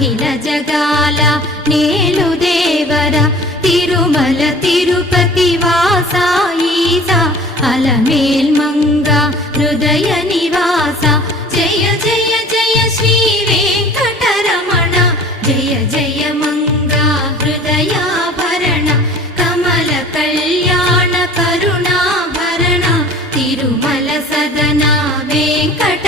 అఖిల జగాల నేలు దేవర తిరుమల తిరుపతి వాస ఈసా అలమేల్ మంగ హృదయ నివాస జయ జయ జయ శ్రీ వెంకటరమణ జయ జయ మంగ హృదయాభరణ కమల కళ్యాణ కరుణాభరణ తిరుమల సదన వెంకట